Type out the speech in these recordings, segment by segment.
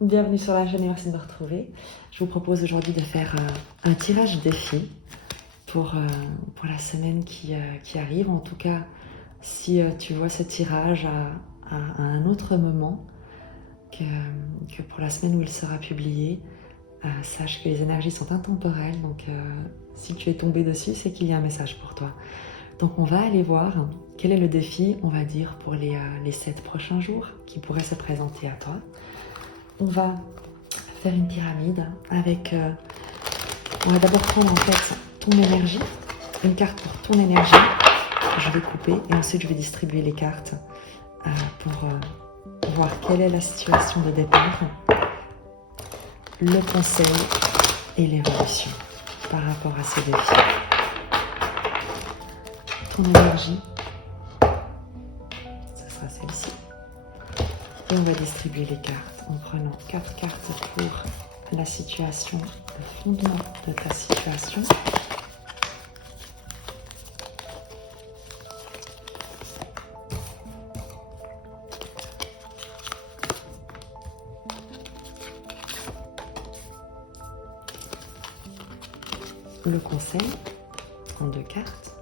Bienvenue sur la chaîne et merci de me retrouver. Je vous propose aujourd'hui de faire un tirage défi pour la semaine qui arrive. En tout cas, si tu vois ce tirage à un autre moment que pour la semaine où il sera publié, sache que les énergies sont intemporelles. Donc si tu es tombé dessus, c'est qu'il y a un message pour toi. Donc on va aller voir quel est le défi, on va dire, pour les 7 prochains jours qui pourrait se présenter à toi. On va faire une pyramide avec... on va d'abord prendre en fait ton énergie, une carte pour ton énergie. Je vais couper et ensuite je vais distribuer les cartes pour voir quelle est la situation de départ, le conseil et l'évolution par rapport à ce défi. Ton énergie, ce sera celle-ci. Et on va distribuer les cartes en prenant 4 cartes pour la situation, le fondement de ta situation. Le conseil en 2 cartes.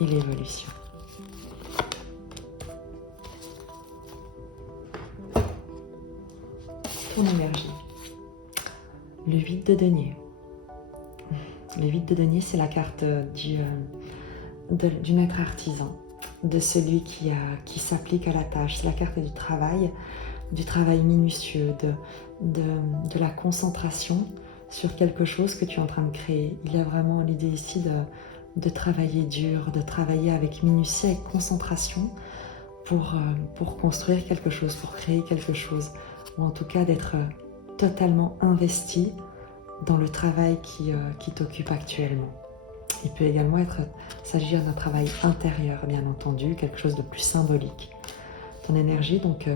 Et l'évolution. Ton énergie. Le 8 de denier. Le 8 de denier, c'est la carte du maître artisan, de celui qui s'applique à la tâche. C'est la carte du travail minutieux, de la concentration sur quelque chose que tu es en train de créer. Il y a vraiment l'idée ici de travailler dur, de travailler avec minutie, avec concentration pour construire quelque chose, pour créer quelque chose, ou en tout cas d'être totalement investi dans le travail qui t'occupe actuellement. Il peut également s'agir d'un travail intérieur, bien entendu, quelque chose de plus symbolique. Ton énergie, donc,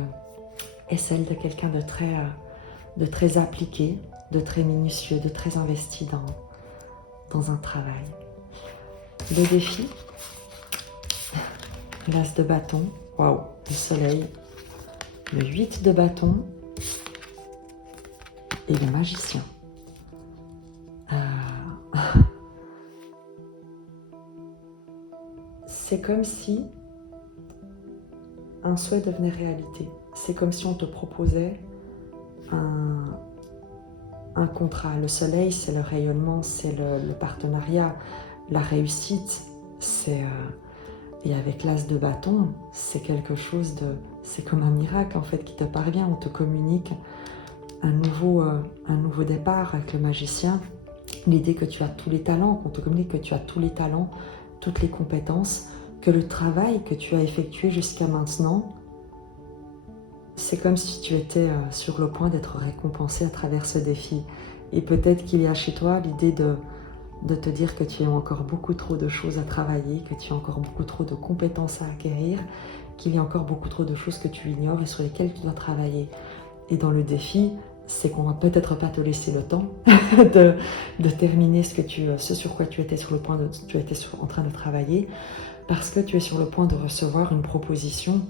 est celle de quelqu'un de très appliqué, de très minutieux, de très investi dans un travail. Le défi, l'as de bâton, waouh, le soleil, le 8 de bâton et le magicien. C'est comme si un souhait devenait réalité. C'est comme si on te proposait un contrat. Le soleil, c'est le rayonnement, c'est le partenariat, la réussite. Et avec l'as de bâton, c'est quelque chose c'est comme un miracle en fait qui te parvient. On te communique un nouveau départ avec le magicien. L'idée que tu as tous les talents, qu'on te communique que tu as tous les talents, toutes les compétences, que le travail que tu as effectué jusqu'à maintenant, c'est comme si tu étais sur le point d'être récompensé à travers ce défi. Et peut-être qu'il y a chez toi l'idée de te dire que tu as encore beaucoup trop de choses à travailler, que tu as encore beaucoup trop de compétences à acquérir, qu'il y a encore beaucoup trop de choses que tu ignores et sur lesquelles tu dois travailler. Et dans le défi, c'est qu'on va peut-être pas te laisser le temps de terminer ce sur quoi tu étais en train de travailler, parce que tu es sur le point de recevoir une proposition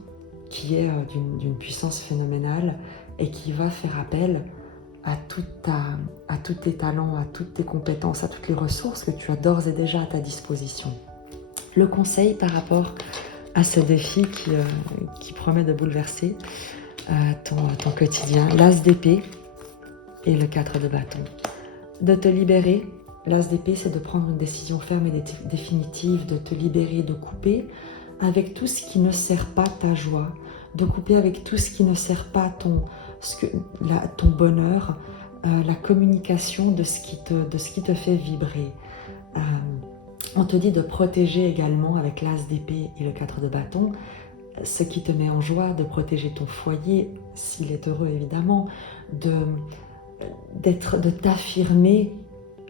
qui est d'une puissance phénoménale et qui va faire appel à tous tes talents, à toutes tes compétences, à toutes les ressources que tu as d'ores et déjà à ta disposition. Le conseil par rapport à ce défi qui promet de bouleverser ton quotidien, l'as d'épée et le 4 de bâton. De te libérer, l'as d'épée, c'est de prendre une décision ferme et définitive, de te libérer, de couper avec tout ce qui ne sert pas ta joie, de couper avec tout ce qui ne sert pas ton bonheur, la communication de ce qui te fait vibrer. On te dit de protéger également avec l'as d'épée et le 4 de bâton ce qui te met en joie, de protéger ton foyer, s'il est heureux évidemment, de t'affirmer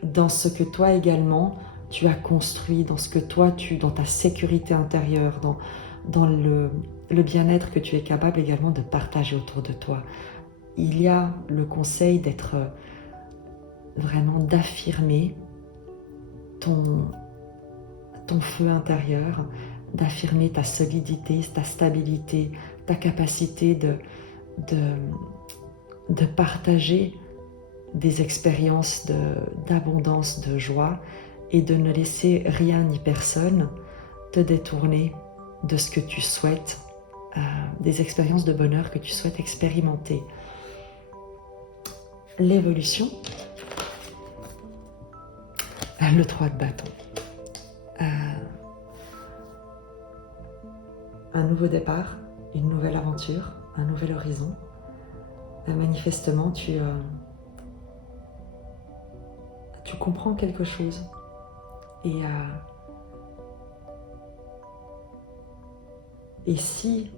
dans ce que toi également tu as construit, dans ce que toi dans ta sécurité intérieure, dans le bien-être que tu es capable également de partager autour de toi. Il y a le conseil d'affirmer ton feu intérieur, d'affirmer ta solidité, ta stabilité, ta capacité de partager des expériences d'abondance, de joie, et de ne laisser rien ni personne te détourner de ce que tu souhaites, des expériences de bonheur que tu souhaites expérimenter. L'évolution, le 3 de bâton. Un nouveau départ, une nouvelle aventure, un nouvel horizon. Manifestement, tu comprends quelque chose. Et si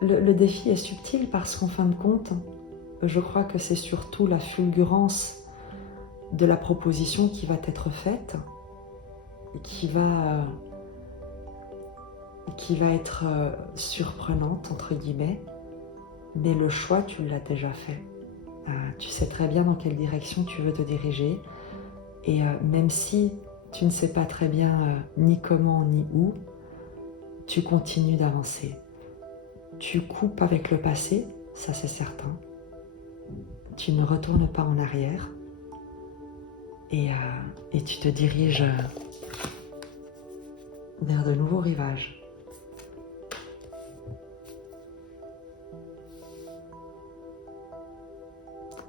le défi est subtil parce qu'en fin de compte, je crois que c'est surtout la fulgurance de la proposition qui va t'être faite, qui va être surprenante, entre guillemets, mais le choix, tu l'as déjà fait. Tu sais très bien dans quelle direction tu veux te diriger, et même si tu ne sais pas très bien ni comment ni où, tu continues d'avancer. Tu coupes avec le passé, ça c'est certain. Tu ne retournes pas en arrière, et tu te diriges vers de nouveaux rivages.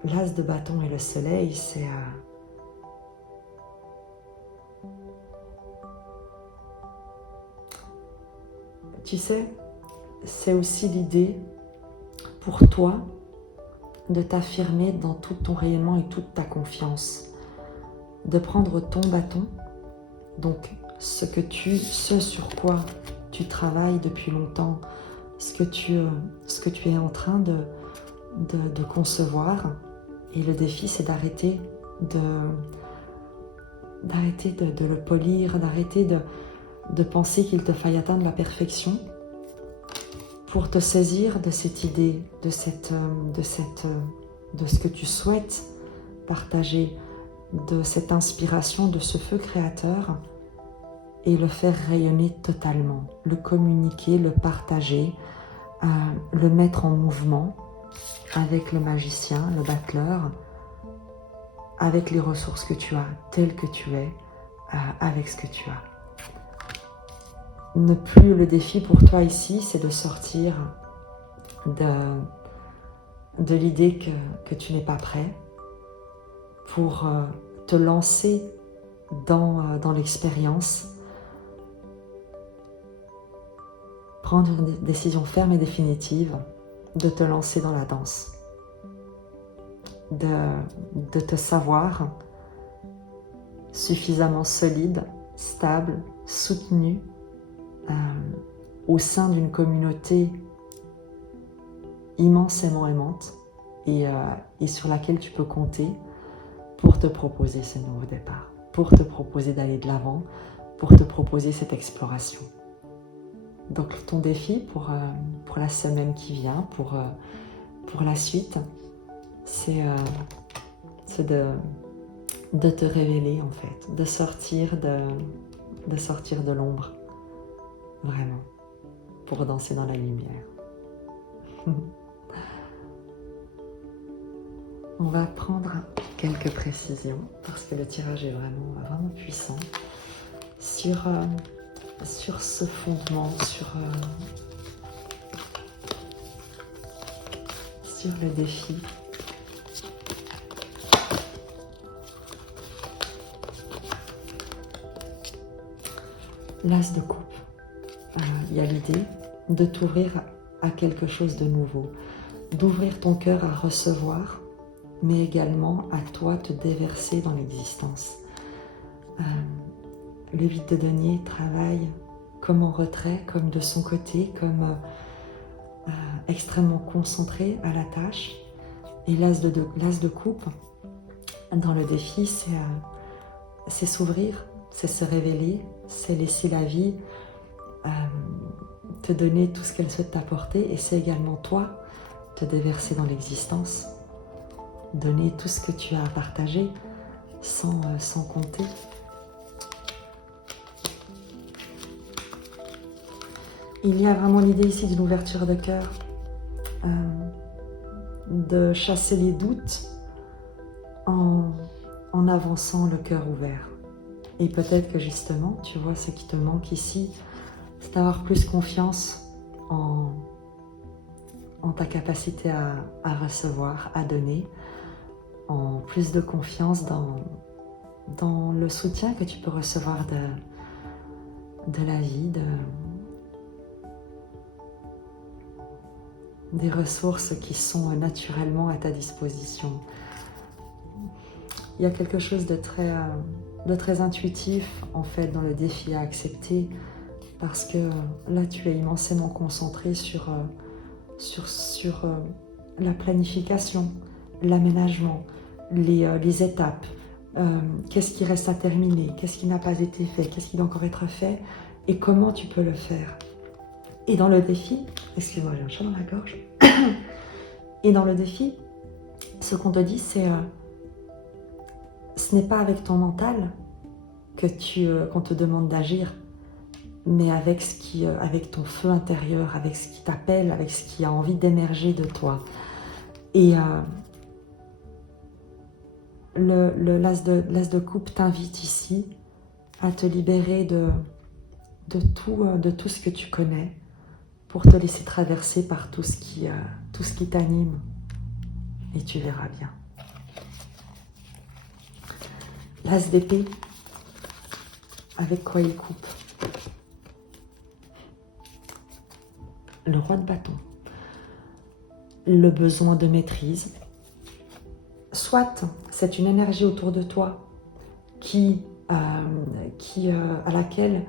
L'as de bâton et le soleil, c'est tu sais, c'est aussi l'idée pour toi de t'affirmer dans tout ton rayonnement et toute ta confiance, de prendre ton bâton, donc ce sur quoi tu travailles depuis longtemps, ce que tu es en train de concevoir, et le défi c'est d'arrêter de le polir, d'arrêter de penser qu'il te faille atteindre la perfection pour te saisir de cette idée, de ce que tu souhaites partager, de cette inspiration, de ce feu créateur, et le faire rayonner totalement, le communiquer, le partager, le mettre en mouvement avec le magicien, le battleur, avec les ressources que tu as, tel que tu es, avec ce que tu as. Ne plus le défi pour toi ici, c'est de sortir de l'idée que tu n'es pas prêt pour te lancer dans l'expérience, prendre une décision ferme et définitive de te lancer dans la danse, de te savoir suffisamment solide, stable, soutenu au sein d'une communauté immensément aimante et sur laquelle tu peux compter pour te proposer ce nouveau départ, pour te proposer d'aller de l'avant, pour te proposer cette exploration. Donc ton défi pour la semaine qui vient, pour la suite, c'est de te révéler en fait, de sortir de l'ombre, vraiment, pour danser dans la lumière. On va prendre quelques précisions parce que le tirage est vraiment puissant sur ce fondement, sur le défi. L'as de coupe, il y a l'idée de t'ouvrir à quelque chose de nouveau, d'ouvrir ton cœur à recevoir, mais également à toi te déverser dans l'existence. Le 8 de denier travaille comme en retrait, comme de son côté, comme extrêmement concentré à la tâche. Et l'as de coupe, dans le défi, c'est s'ouvrir, c'est se révéler, c'est laisser la vie te donner tout ce qu'elle souhaite t'apporter, et c'est également toi te déverser dans l'existence, donner tout ce que tu as à partager sans compter. Il y a vraiment l'idée ici d'une ouverture de cœur, de chasser les doutes en avançant le cœur ouvert. Et peut-être que justement, tu vois, ce qui te manque ici, c'est d'avoir plus confiance en ta capacité à recevoir, à donner, en plus de confiance dans le soutien que tu peux recevoir de la vie, des ressources qui sont naturellement à ta disposition. Il y a quelque chose de très intuitif en fait dans le défi à accepter, parce que là tu es immensément concentré sur la planification, l'aménagement, les étapes, qu'est-ce qui reste à terminer, qu'est-ce qui n'a pas été fait, qu'est-ce qui doit encore être fait et comment tu peux le faire. Et dans le défi, excuse-moi, j'ai un chat dans la gorge. Et dans le défi, ce qu'on te dit, c'est ce n'est pas avec ton mental qu'on te demande d'agir, mais avec ton feu intérieur, avec ce qui t'appelle, avec ce qui a envie d'émerger de toi. Et l'as de coupe t'invite ici à te libérer de tout ce que tu connais, pour te laisser traverser par tout ce qui t'anime, et tu verras bien. L'as d'épée, avec quoi il coupe? Le roi de bâton. Le besoin de maîtrise. Soit c'est une énergie autour de toi à laquelle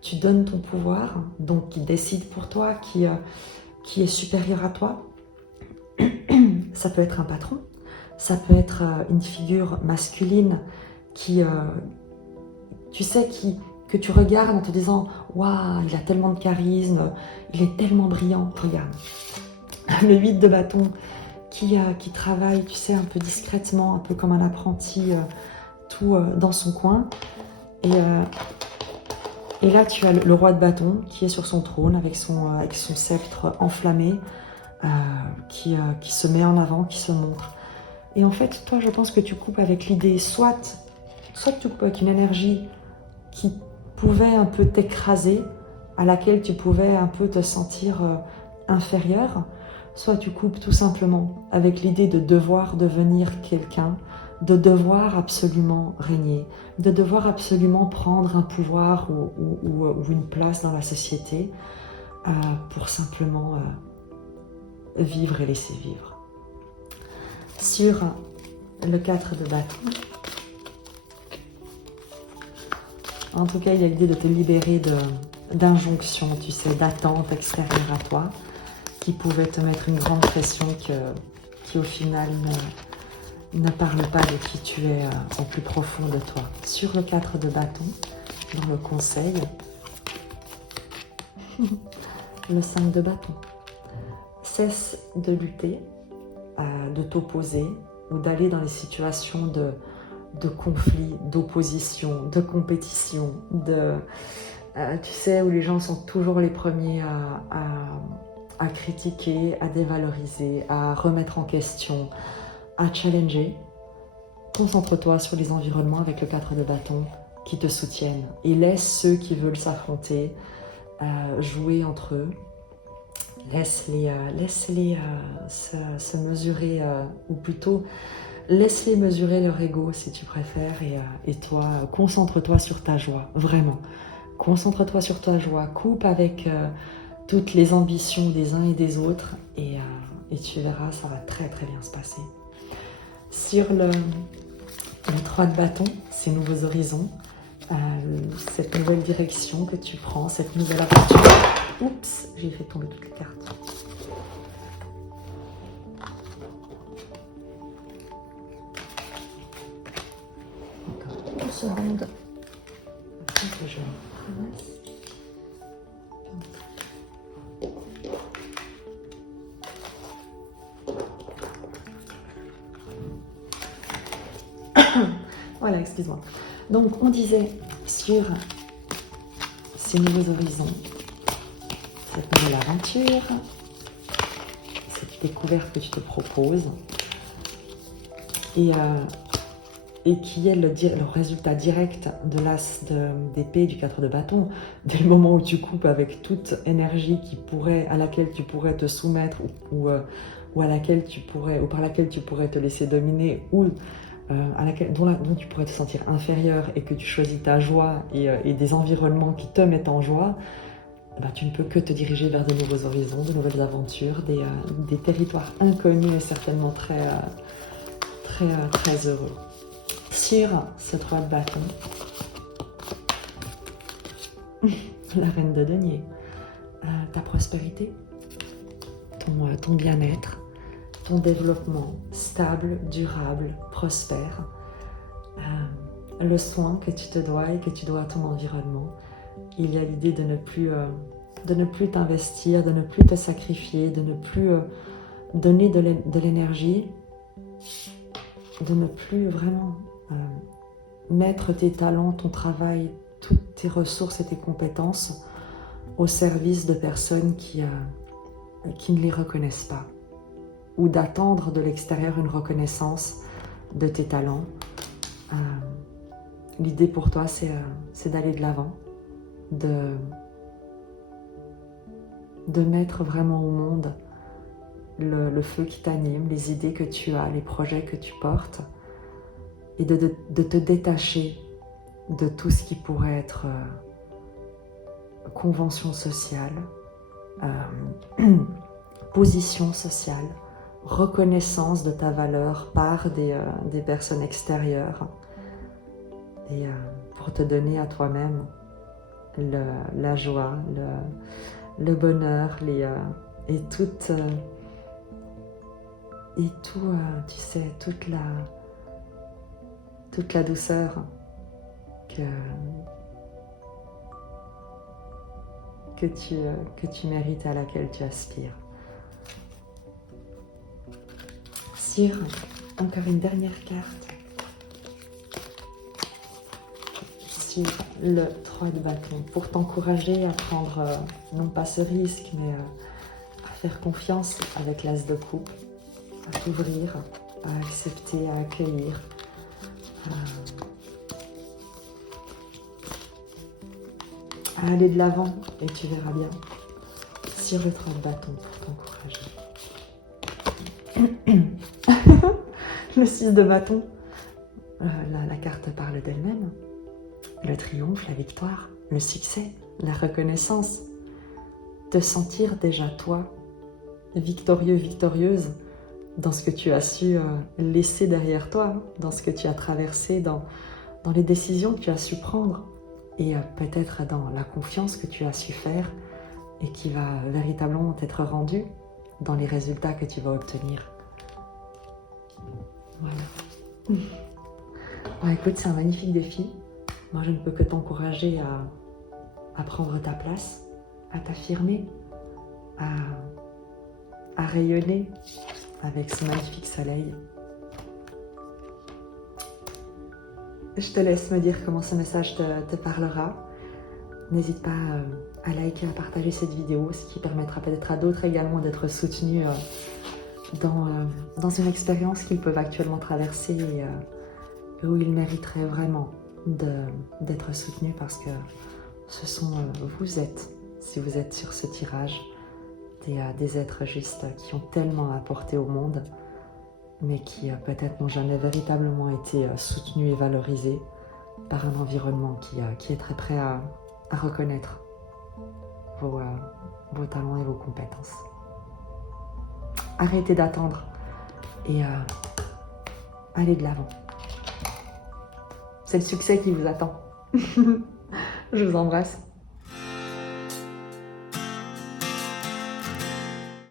tu donnes ton pouvoir, donc qui décide pour toi, qui est supérieur à toi. Ça peut être un patron, ça peut être une figure masculine que tu regardes en te disant « Waouh, il a tellement de charisme, il est tellement brillant. » Regarde, le 8 de bâton qui travaille, tu sais, un peu discrètement, un peu comme un apprenti, tout dans son coin. Et là, tu as le roi de bâton qui est sur son trône avec son sceptre enflammé, qui se met en avant, qui se montre. Et en fait, toi, je pense que tu coupes avec l'idée, soit tu coupes avec une énergie qui pouvait un peu t'écraser, à laquelle tu pouvais un peu te sentir inférieur, soit tu coupes tout simplement avec l'idée de devoir devenir quelqu'un, de devoir absolument régner, de devoir absolument prendre un pouvoir ou une place dans la société pour simplement vivre et laisser vivre. Sur le 4 de bâton, en tout cas, il y a l'idée de te libérer d'injonctions, tu sais, d'attentes extérieures à toi, qui pouvaient te mettre une grande pression qui au final ne parle pas de qui tu es au plus profond de toi. Sur le 4 de bâton, dans le conseil, le 5 de bâton. Cesse de lutter, de t'opposer ou d'aller dans les situations de conflit, d'opposition, de compétition, tu sais, où les gens sont toujours les premiers à critiquer, à dévaloriser, à remettre en question, à challenger. Concentre-toi sur les environnements avec le 4 de bâton qui te soutiennent et laisse ceux qui veulent s'affronter jouer entre eux. Laisse-les se mesurer, ou plutôt laisse-les mesurer leur ego si tu préfères, et toi, concentre-toi sur ta joie, vraiment. Concentre-toi sur ta joie, coupe avec toutes les ambitions des uns et des autres, et tu verras, ça va très très bien se passer. Sur le 3 de bâton, ces nouveaux horizons, cette nouvelle direction que tu prends, cette nouvelle aventure. Oups, j'ai fait tomber toutes les cartes. Encore 2 secondes. Voilà, excuse-moi. Donc, on disait sur ces nouveaux horizons, cette nouvelle aventure, cette découverte que tu te proposes et qui est le résultat direct de l'as d'épée du 4 de bâton. Dès le moment où tu coupes avec toute énergie à laquelle tu pourrais te soumettre ou par laquelle tu pourrais te laisser dominer ou dont tu pourrais te sentir inférieur et que tu choisis ta joie et des environnements qui te mettent en joie, tu ne peux que te diriger vers de nouveaux horizons, de nouvelles aventures, des territoires inconnus et certainement très heureux. Sur ce 3 de bâton, la reine de denier, ta prospérité, ton bien-être, ton développement stable, durable, prospère, le soin que tu te dois et que tu dois à ton environnement. Il y a l'idée de ne plus t'investir, de ne plus te sacrifier, de ne plus donner de l'énergie, de ne plus vraiment mettre tes talents, ton travail, toutes tes ressources et tes compétences au service de personnes qui ne les reconnaissent pas, ou d'attendre de l'extérieur une reconnaissance de tes talents. L'idée pour toi, c'est d'aller de l'avant, de mettre vraiment au monde le feu qui t'anime, les idées que tu as, les projets que tu portes, et de te détacher de tout ce qui pourrait être convention sociale, position sociale, reconnaissance de ta valeur par des personnes extérieures, et pour te donner à toi-même la joie, le bonheur, et tout, tu sais, toute la douceur que tu mérites, à laquelle tu aspires. Sur encore une dernière carte, sur le 3 de bâton, pour t'encourager à prendre non pas ce risque, mais à faire confiance avec l'as de coupe, à t'ouvrir, à accepter, à accueillir, à aller de l'avant, et tu verras bien, sur le 3 de bâton, pour t'encourager. Le 6 de bâton, la carte parle d'elle-même. Le triomphe, la victoire, le succès, la reconnaissance. Te sentir déjà toi, victorieux, victorieuse, dans ce que tu as su laisser derrière toi, dans ce que tu as traversé, dans les décisions que tu as su prendre, et peut-être dans la confiance que tu as su faire et qui va véritablement t'être rendue dans les résultats que tu vas obtenir. Voilà. Bon, écoute, c'est un magnifique défi. Moi, je ne peux que t'encourager à prendre ta place, à t'affirmer, à rayonner avec ce magnifique soleil. Je te laisse me dire comment ce message te parlera. N'hésite pas à liker, à partager cette vidéo, ce qui permettra peut-être à d'autres également d'être soutenus dans une expérience qu'ils peuvent actuellement traverser et où ils mériteraient vraiment d'être soutenus, parce que ce sont si vous êtes sur ce tirage, des êtres justes qui ont tellement apporté au monde, mais qui peut-être n'ont jamais véritablement été soutenus et valorisés par un environnement qui est très prêt à reconnaître vos talents et vos compétences. Arrêtez d'attendre et allez de l'avant. C'est le succès qui vous attend. Je vous embrasse.